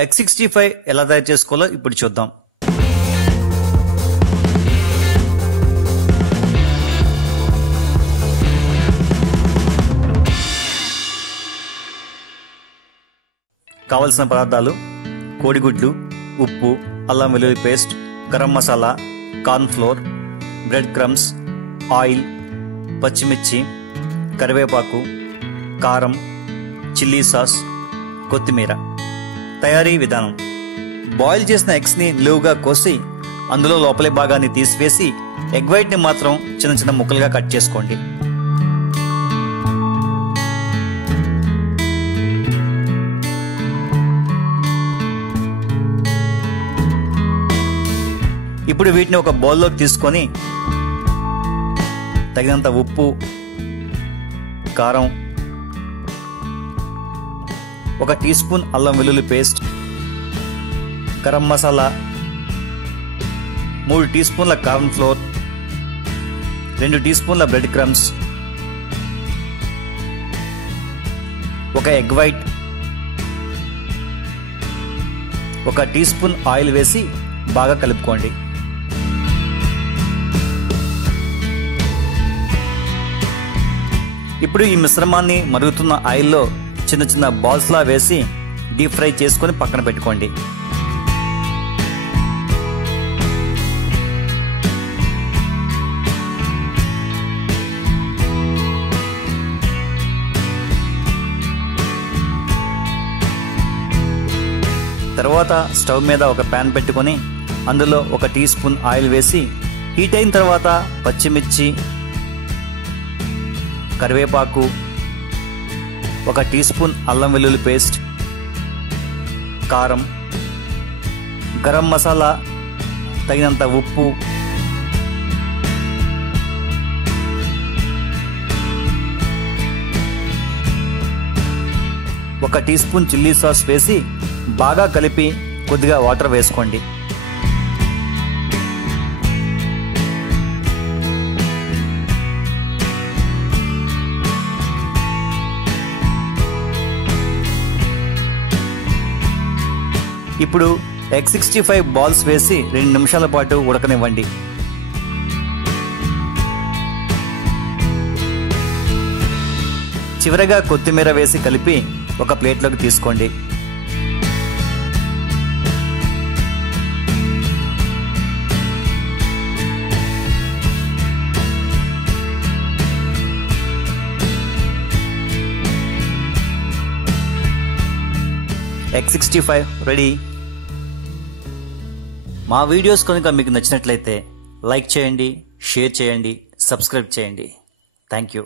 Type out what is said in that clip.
X65 ఎలా తయారు చేసుకోవాలో ఇప్పుడు చూద్దాం. కావలసిన పదార్థాలు: కోడిగుడ్లు, ఉప్పు, అల్లం వెల్లుల్లి paste, garam masala, corn flour, bread crumbs, oil, పచ్చిమిర్చి, కరివేపాకు, కారం, చిల్లీ సాస్, కొత్తిమీర. తయారీ విధానం: బాయిల్ చేసిన ఎగ్స్ని నిలువుగా కోసి అందులో లోపలి భాగాన్ని తీసివేసి ఎగ్ వైట్ని మాత్రం చిన్న చిన్న ముక్కలుగా కట్ చేసుకోండి. ఇప్పుడు వీటిని ఒక బౌల్లోకి తీసుకొని తగినంత ఉప్పు, కారం, 1 టీ స్పూన్ అల్లం వెల్లుల్లి పేస్ట్, గరం మసాలా, 3 టీ స్పూన్ల కార్న్ ఫ్లోర్, 2 టీ స్పూన్ల bread crumbs, 1 egg white, 1 teaspoon oil వేసి బాగా కలుపుకోండి. ఇప్పుడు ఈ మిశ్రమాన్ని మరుగుతున్న ఆయిల్లో చిన్న చిన్న బాల్స్ లా వేసి డీప్ ఫ్రై చేసుకొని పక్కన పెట్టుకోండి. తర్వాత స్టవ్ మీద ఒక ప్యాన్ పెట్టుకొని అందులో 1 టీ స్పూన్ ఆయిల్ వేసి హీట్ అయిన తర్వాత పచ్చిమిర్చి, కరివేపాకు, 1 టీ స్పూన్ అల్లం వెల్లుల్లి పేస్ట్, కారం, గరం మసాలా, తగినంత ఉప్పు, ఒక టీ స్పూన్ చిల్లీ సాస్ వేసి బాగా కలిపి కొద్దిగా వాటర్ వేసుకోండి. ఇప్పుడు X65 బాల్స్ వేసి 2 నిమిషాల పాటు ఉడకనివ్వండి. చివరగా కొత్తిమీర వేసి కలిపి ఒక ప్లేట్లోకి తీసుకోండి. X65 ready. మా వీడియోస్ కనుక మీకు నచ్చినట్లయితే లైక్ చేయండి, షేర్ చేయండి, సబ్స్క్రైబ్ చేయండి. Thank you.